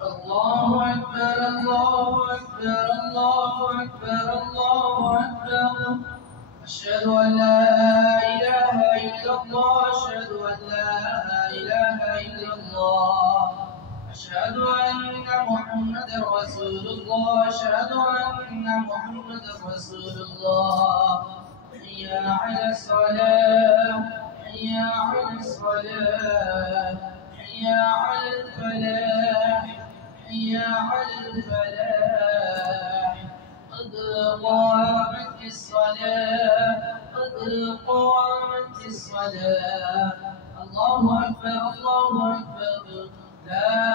الله أكبر الله أكبر الله أكبر الله أكبر. أشهد أن لا إله إلا الله أشهد أن لا إله إلا الله أشهد أن محمدا رسول الله أشهد أن محمدا رسول الله. حي على الصلاة حي على الصلاة حي على الفلاح حي على الفلاح. قد قامت الصلاة قد قامت الصلاة. الله أكبر الله أكبر. لا